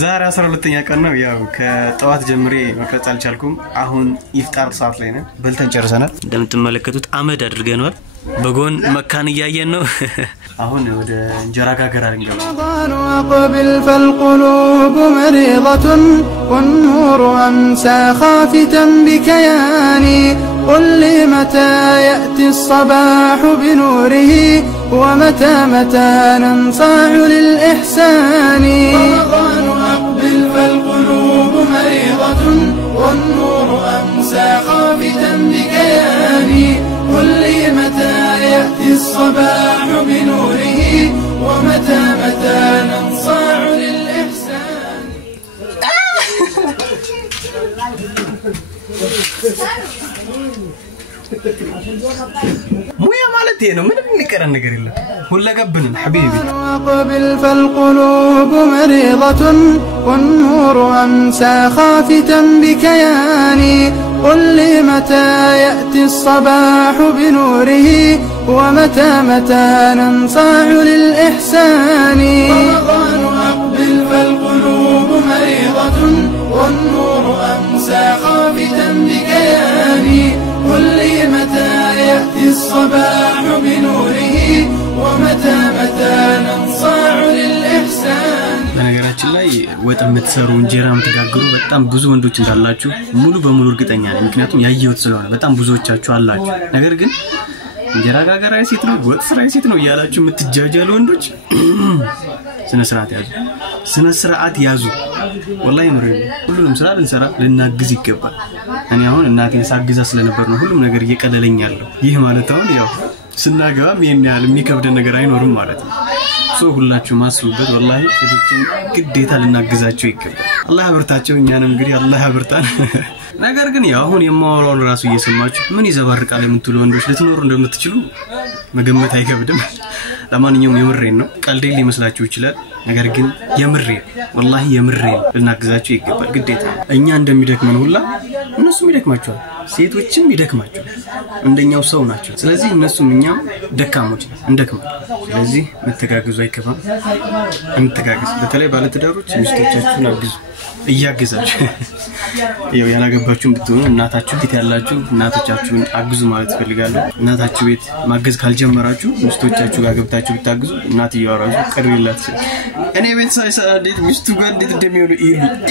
ዛሬ 12ኛ ቀን ነው ያው ከጠዋት ጀምሬ መቅረጽ አልቻልኩም አሁን ኢፍጣር ሰዓት ላይ ነን በልተን ጨርሰናል እንደምትመለከቱት አመድ አድርገናል በጎን መካን ያያየን ነው አሁን ወደ እንጀራ ጋገራ እንገባለን وقبل فالقلوب مريضة والنور أمسى خافتا بكياني قل لي متى يأتي الصباح بنوره ومتى ننصاع للإحسان رمضان أقبل فالقلوب مريضة والنور أمسى خافتا بكياني قل لي متى يأتي الصباح بنوره ومتى ننصاع للإحسان مويا مالتي انا من نكرن نغير الا كل قبن حبيبي وقبل فالقلوب مريضة والنور أمسى خافتا بكياني قل لي متى يأتي الصباح بنوره ومتى ننصاع للإحسان رمضان أقبل فالقلوب مريضة والنور أمسى خافتا بكياني قل لي متى يأتي الصباح بنوره ومتى ننصاع للإحسان በነገራችን ላይ ወጥ የምትሰሩ እንጀራ የምትጋግሩ በጣም ብዙ ወንዶች እንዳላችሁ ሙሉ በሙሉ እርግጠኛ ነኝ ምክንያቱም ያየሁት ስለሆነ በጣም ብዙዎቻችሁ አላችሁ ነገር ግን እንጀራ ጋገራ ሴት ነው ወጥ ስራ ሴት ነው ያላችሁ የምትጃጃሉ ወንዶች ስነ ስርዓት ያዙ والله ምረኝ ሁሉንም ስራ ልንሰራ ልናግዝ ይገባል እኔ አሁን እናቴን ሳግዛ ስለነበር ነው ሁሉም ነገር እየቀለለኝ ያለው ይህ ማለት አሁን ያው ስናገባም ያህል የሚከብድ ነገር አይኖርም ማለት ነው ሶ ሁላችሁ ማስሩበት والله ሴቶችን ግዴታ ልናግዛቸው ይገባል አላህ ያብርታቸው እኛንም እንግዲህ አላህ ያብርታን ነገር ግን ያው አሁን የማወራውን ራሱ እየሰማችሁ ምን ይዘባርቃል የምትሉ ወንዶች ልትኖሩ እንደምትችሉ መገመት አይከብድም ለማንኛውም የምሬን ነው ቀልዴ ሊመስላችሁ ይችላል ነገር ግን የምሬን والله የምሬን ልናግዛቸው ይገባል ግዴታ እኛ እንደሚደክመን ሁላ እነሱም ይደክማቸዋል ሴቶችም ይደክማቸዋል እንደኛው ሰው ናቸው ስለዚህ እነሱም እኛም ደካሞች እንደክማል ስለዚህ መተጋገዙ አይከፋም እንተጋገዝ በተለይ ባለ ትዳሮች ሚስቶቻችሁን አግዙ እያገዛችሁ ይው ያላገባችሁን ብትሆኑ እናታችሁ ቤት ያላችሁ እናቶቻችሁን አግዙ ማለት ፈልጋለሁ እናታችሁ ቤት ማገዝ ካልጀመራችሁ ሚስቶቻችሁ ጋር ገብታችሁ ብታግዙ እናትየው አራሱ ቀርይላት እኔ ቤት ሳይሰራ እንዴት ሚስቱ ጋር እንዴት እንደሚሆኑ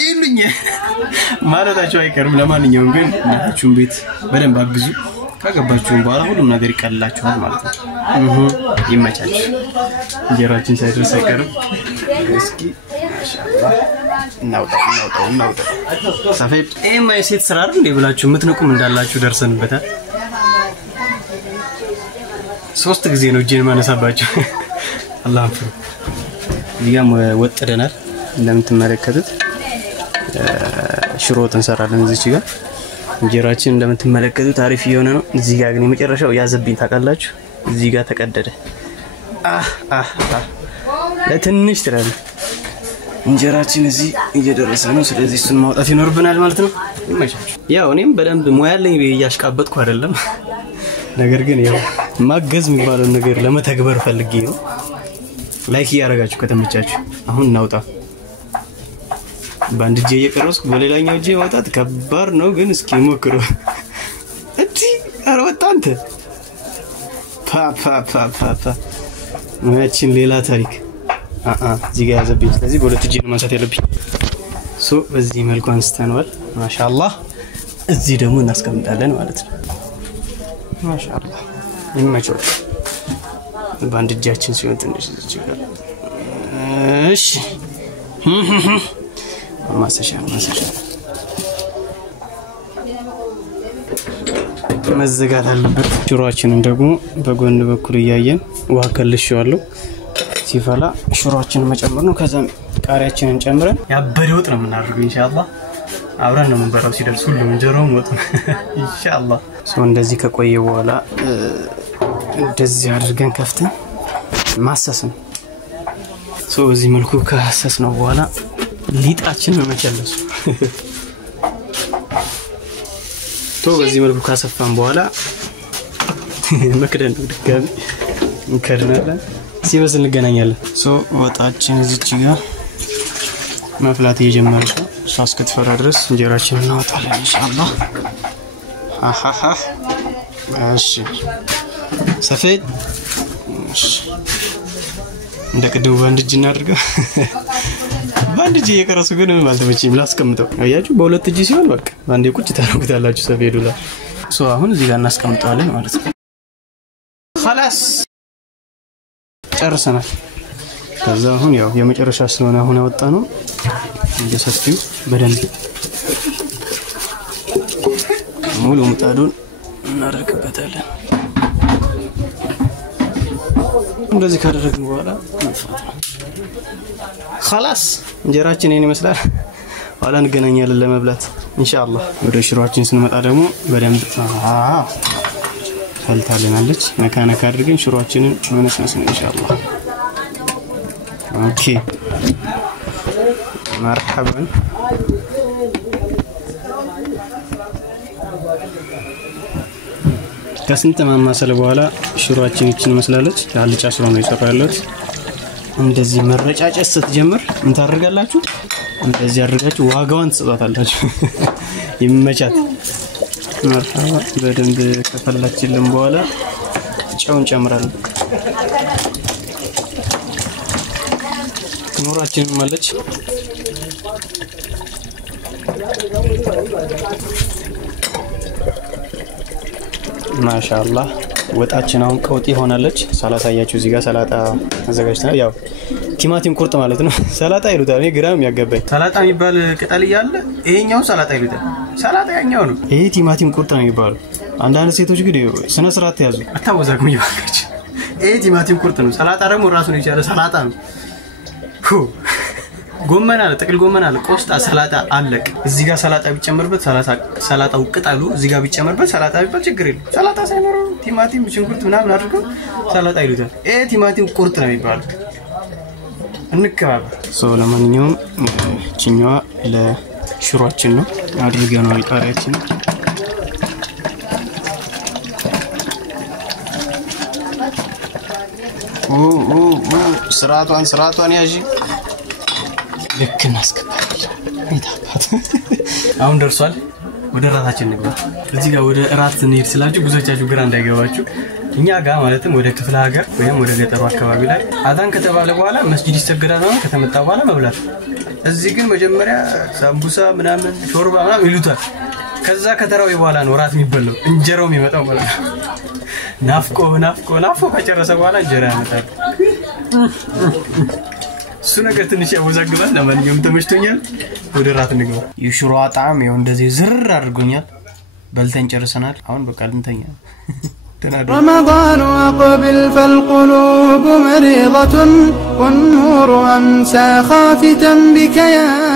ይሉኝ ማለታችሁ አይቀርም ለማንኛውም ግን እናታችሁን ቤት በደንብ አግዙ ካገባችሁ በኋላ ሁሉም ነገር ይቀልላችኋል ማለት ነው ይመቻችሁ እንጀራችን ሳይደርስ አይቀርም እስኪ ማሻአላህ እናውጣ ሰፈድ ኤማይ ሴት ስራ አይደል ብላችሁ ምትነቁም እንዳላችሁ ደርሰንበታል 3 ጊዜ ነው ጄን ማነሳባችሁ አላህ አፍሩ ይያም ወጥደናል እንደምትመለከቱት ሽሮ ተንሰራለን እዚህ ጋር እንጀራችን እንደምትመለከቱት አሪፍ የሆነ ነው እዚህ ጋር ግን የመጨረሻው ያዘብኝ ታቃላችሁ እዚህ ጋር ተቀደደ ለትንሽ ትራለ እንጀራችን እዚህ እየደረሰ ነው ስለዚህ እሱን ማውጣት ይኖርብናል ማለት ነው ይመቻችሁ ያው እኔም በደንብ ሞያለኝ በያሽቃበጥኩ አይደለም ነገር ግን ያው ማገዝ የሚባለው ነገር ለመተግበር ፈልጌ ነው ላይክ ያረጋችሁ ከተመቻችሁ አሁን እናውጣ ባንድ ጄ እየቀረስኩ በሌላኛው ጄ ማውጣት ከባድ ነው ግን እስኪ ሞክሩ እቲ አረወጣንተ ፓ ማችን ሌላ ታሪክ እዚህ ጋር ያዘብኝ ስለዚህ በሁለት ጄ ነው ማንሳት ያለብኝ ሶ በዚህ መልኩ አንስተናል ማሻአላህ እዚህ ደግሞ እናስቀምጣለን ማለት ነው ማሻአላህ ይመቻችሁ ባንድ ጄያችን ሲሆን ትንሽ እዚህ ጋር እሺ ማሰሻ መዘጋት አለበት ሽሮአችንን ደግሞ በጎን በኩል ያያየን ውሃ ከልሽዋለሁ ሲፈላ ሽሮአችንን መጨመር ነው ከዛም ቃሪያችንን ጨምረን ያበደ ወጥ ነው የምናደርገው ኢንሻአላህ አብረን ነው የምንበራው ሲደርስ ሁሉ እንጀራው ወጥ ኢንሻአላህ ሶ እንደዚህ ከቆየ በኋላ እንደዚህ አድርገን ከፍተን ማሰስ ነው ሶ እዚህ መልኩ ካሰስ ነው በኋላ ሊጣችን ነው መጨለሱ ቶ በዚህ መልኩ ካሰፋን በኋላ መክደን ድጋሚ እንከድናለን ሲበስል እንገናኛለን ሶ ወጣችን እዚች ጋር መፍላት እየጀመረች ነው እስከትፈራ ድረስ እንጀራችንን እናወጣለን ኢንሻአላህ አሃሃ እሺ ሰፌድ እንደቀደው ባንድጅ እናድርገው ባንድጅ እየቀረሱ ግን ማለት መቼም ላስቀምጠው አያችሁ በሁለት እጅ ሲሆን በቃ ባንዴ ቁጭ ታረጉታላችሁ ሰፌዱ ላይ አሁን እዚህ ጋር እናስቀምጣለን ማለት ነው خلاص ጨርሰናል ከዛ አሁን ያው የመጨረሻ ስለሆነ አሁን አወጣ ነው እንደሰስቲው በደንብ ሙሉ ምጣዱን እናደርግበታለን እንደዚህ ካደረግን በኋላ خلاص እንጀራችን ይሄን ይመስላል ኋላ እንገናኛለን ለመብላት ኢንሻአላህ ወደ ሽሮአችን ስንመጣ ደግሞ በደንብ ፈልታለናለች መካነካ አድርገን ሽሮአችንን መነስነስ ነው ኢንሻአላህ ኦኬ مرحبا ከስንት ማማሰል በኋላ ሽሮአችን ይችን መስላለች ያልጫ ሽሮ ነው ይሰራለት እንደዚህ መረጫጨት ስትጀምር ምን ታደርጋላችሁ እንደዚህ አድርጋችሁ ዋጋዋን ትሰጣላችሁ ይመቻት مرحبا በደንብ ከፈላችልን በኋላ ጨውን ጨምራለን ኑራችን ማለች ማሻአላህ ወጣችን አሁን ቀውጢ ሆናለች ሰላጣያችሁ እዚህ ጋር ሰላጣ አዘጋጅተናል ያው ቲማቲም ቁርጥ ማለት ነው ሰላጣ ይሉታል እኔ ግራም ያገባኝ ሰላጣ የሚባል ቅጠል ይያለ ይሄኛው ሰላጣ ይሉታል ሰላጣ ያኛው ነው ይሄ ቲማቲም ቁርጥ ነው የሚባለው አንዳንድ ሴቶች ግን ስነ ስርዓት ያዙ አታወዛግሙ ይባካች ይሄ ቲማቲም ቁርጥ ነው ሰላጣ ደግሞ ራሱን ይቻለ ሰላጣ ነው ጎመን አለ ጥቅል ጎመን አለ ቆስጣ ሰላጣ አለቅ እዚህ ጋር ሰላጣ ቢጨመርበት ሰላጣው ቅጠሉ እዚህ ጋር ቢጨመርበት ሰላጣ ቢባል ችግር የለም ሰላጣ ሳይኖር ቲማቲም ሽንኩርት ምናምን አድርገው ሰላጣ ይሉታል ቲማቲም ቁርጥ ነው የሚባለው እንከባበር ለማንኛውም ቺኛዋ ለሽሮአችን ነው አድርገናል ቃሪያችን ስራቷን ያጂ ልክ እናስከባለን ይታባት አሁን ደርሷል ወደ ራታችን ንግባ እዚህ ጋር ወደ ራት እንሄድ ስላችሁ ብዙዎቻችሁ ግራ እንዳይገባችሁ እኛ ጋር ማለትም ወደ ክፍለ ሀገር ወይም ወደ ገጠሩ አካባቢ ላይ አዛን ከተባለ በኋላ መስጊድ ይሰገዳል ነው ከተመጣ በኋላ መብላት እዚህ ግን መጀመሪያ ሳምቡሳ ምናምን ሾርባ ምናምን ይሉታል ከዛ ከተራው በኋላ ነው ራት የሚበላው እንጀራው የሚመጣው ማለት ነው ናፍቆ ከጨረሰ በኋላ እንጀራ ያመጣል እሱ ነገር ትንሽ ያወዛግባል ለማንኛውም ተመችቶኛል ወደ ራት ንግባ የሽሮ ጣዕም ይው እንደዚህ ዝር አድርጎኛል በልተን ጨርሰናል አሁን በቃ ልንተኛ رمضان أقبل فالقلوب مريضة والنور أمسى خافتا بكيان